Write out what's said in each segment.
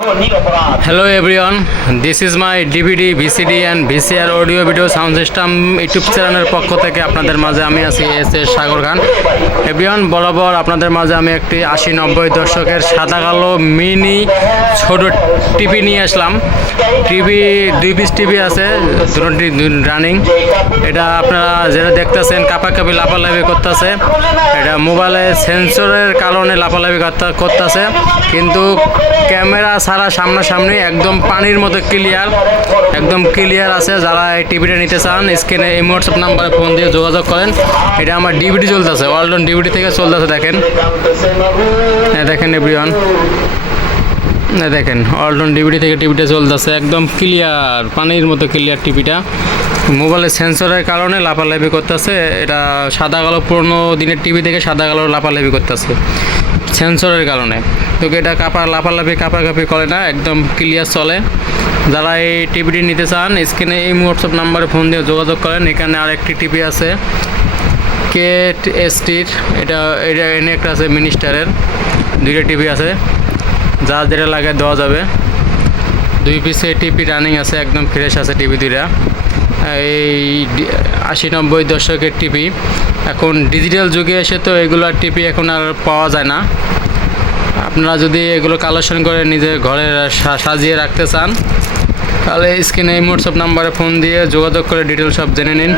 Hello everyone, this is my DVD, VCD and VCR audio video sound system YouTube চ্যানেলের পক্ষ থেকে আপনাদের মাঝে আমি আছি S S Sagar Khan. Everyone বরাবর আপনাদের মাঝে আমি একটি আশি নব্বই দশকের সাদা কালো মিনি ছোট টিভি নিয়ে আসলাম। টিভি দুই পিস টিভি আছে দুটি রানিং এটা আপনারা যেটা দেখতেছেন কাপাকাপি লাফালাফি করতেছে। এটা মোবাইলে সেন্সরের কারণে লাফালাফি করতে- করতেছে। কিন্তু ক্যামেরা ছাড়া সামনাসামনি একদম পানির মতো ক্লিয়ার একদম ক্লিয়ার আছে। যারা এই টিভিটা নিতে চান স্ক্রিনে এই হোয়াটসঅ্যাপ নাম্বারে ফোন দিয়ে যোগাযোগ করেন। এটা আমার ডিভিডি চলতেছে ওয়ার্ল্ডন ডিভিডি থেকে চলতেছে, দেখেন। হ্যাঁ দেখেন এভরিওয়ান দেখেন অল্টন ডিভিডি থেকে টিভিটা চলতেছে, একদম ক্লিয়ার পানির মতো ক্লিয়ার টিভিটা মোবাইলের সেন্সরের কারণে লাফালাফি করতেছে। এটা সাদা কালো পুরনো দিনের টিভি থেকে সাদা কালো লাফালাফি করতেছে সেন্সরের কারণে। তো এটা কাপা লাফালাফি কাপাকাপি করে না, একদম ক্লিয়ার চলে। যারা এই টিভিটি নিতে চান, স্ক্রিনে এই হোয়াটসঅ্যাপ নাম্বারে ফোন দিয়ে যোগাযোগ করেন। এখানে আরেকটি টিভি আছে, কে এসটির এটা এটা এনে একটা আছে মিনিস্টারের। দুইটা টিভি আছে, যা যেটা লাগে দেওয়া যাবে। দুই পিসে টিভি রানিং আছে, একদম ফ্রেশ আছে টিভি দুইটা। এই আশি নব্বই দশকের টিভি এখন ডিজিটাল যুগে এসে তো এগুলোর টিভি এখন আর পাওয়া যায় না। আপনারা যদি এগুলো কালেকশন করে নিজের ঘরে সাজিয়ে রাখতে চান, তাহলে স্ক্রিনে এই হোয়াটসঅ্যাপ নাম্বারে ফোন দিয়ে যোগাযোগ করে ডিটেল সব জেনে নিন।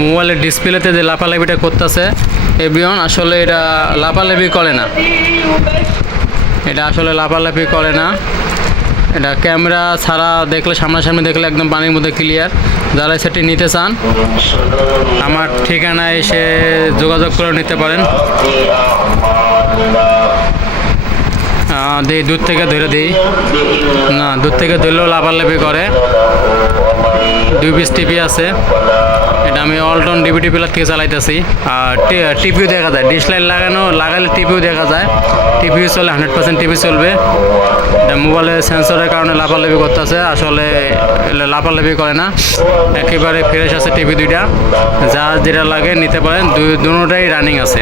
মোবাইলের ডিসপ্লেতে যে লাফালাফিটা করতেছে এভরিওয়ান আসলে এটা লাফালাফি করে না। এটা আসলে লাফালাফি করে না। এটা ক্যামেরা ছাড়া দেখলে, সামনাসামনি দেখলে একদম পানির মধ্যে ক্লিয়ার যারা সেটি নিতে চান, আমার ঠিকানায় এসে যোগাযোগ করে নিতে পারেন। দিই, দূর থেকে ধরে দিই। না, দূর থেকে ধরলেও লাভালাভি করে। দুই পিস টিভি আছে। এটা আমি অলটন ডিভিডি প্লার থেকে চালাইতেছি। আর টিভিও দেখা যায়। ডিশ লাইট লাগানো, লাগালে টিভিও দেখা যায়। টিভিও চলে হান্ড্রেড পার্সেন্ট টিভি চলবে। এটা মোবাইলের সেন্সরের কারণে লাফালাফি করতেছে। আসলে লাফালাফি করে না। একেবারে ফ্রেশ আছে টিভি দুইটা। যা যেটা লাগে নিতে পারেন। দুটাই রানিং আছে।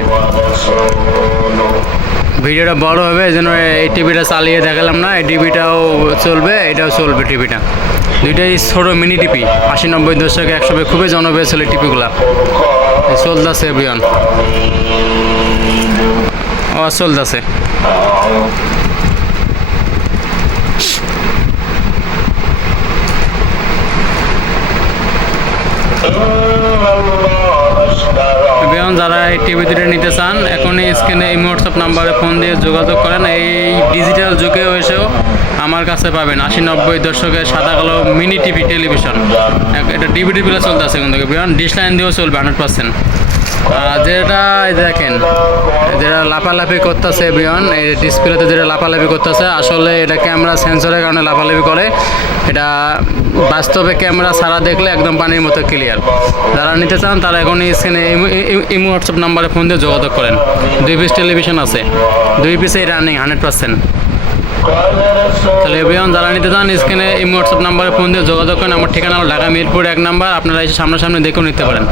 ভিডিওটা বড় হবে, এই জন্য এই টিভিটা চালিয়ে দেখালাম না, এই টিভিটাও চলবে, এটাও চলবে টিভিটা। দুইটাই ছোটো মিনি টিভি, আশি নব্বই দশকে একশো খুবই জনপ্রিয় ছিল টিভিগুলা। চলতেছে, বিয়ন। ও, চলতেছে বিয়ন যারা এই টিভি দুটো নিতে চান, এখনই স্ক্রিনে এই হোয়াটসঅ্যাপ নাম্বারে ফোন দিয়ে যোগাযোগ করেন। এই ডিজিটাল যুগে এসেও আমার কাছে পাবেন আশি নব্বই দশকের সাদা কালো মিনি টিভি টেলিভিশন এটা ডিভিডি প্লাস চলতে আছে কিন্তু ডিশ লাইন দিয়েও চলবে হান্ড্রেড পার্সেন্ট যেটা দেখেন যেটা লাফালাফি করতেছে বিয়ন এই ডিসপ্লেতে যেটা লাফালাফি করতেছে, আসলে এটা ক্যামেরা সেন্সরের কারণে লাফালাফি করে। এটা বাস্তবে ক্যামেরা সারা দেখলে একদম পানির মতো ক্লিয়ার যারা নিতে চান, তারা এখন স্ক্রিনে ইমো হোয়াটসঅ্যাপ নাম্বারে ফোন দিয়ে যোগাযোগ করেন। দুই পিস টেলিভিশন আছে। দুই পিসেই রানিং হান্ড্রেড পার্সেন্ট তাহলে এভিয়ন যারা নিতে চান, স্ক্রিনে এই হোয়াটসঅ্যাপ নাম্বারে ফোন দিয়ে যোগাযোগ করেন। আমার ঠিকানা হলো ঢাকা মিরপুর এক নাম্বার। আপনারা এসে সামনাসামনি দেখেও নিতে পারেন।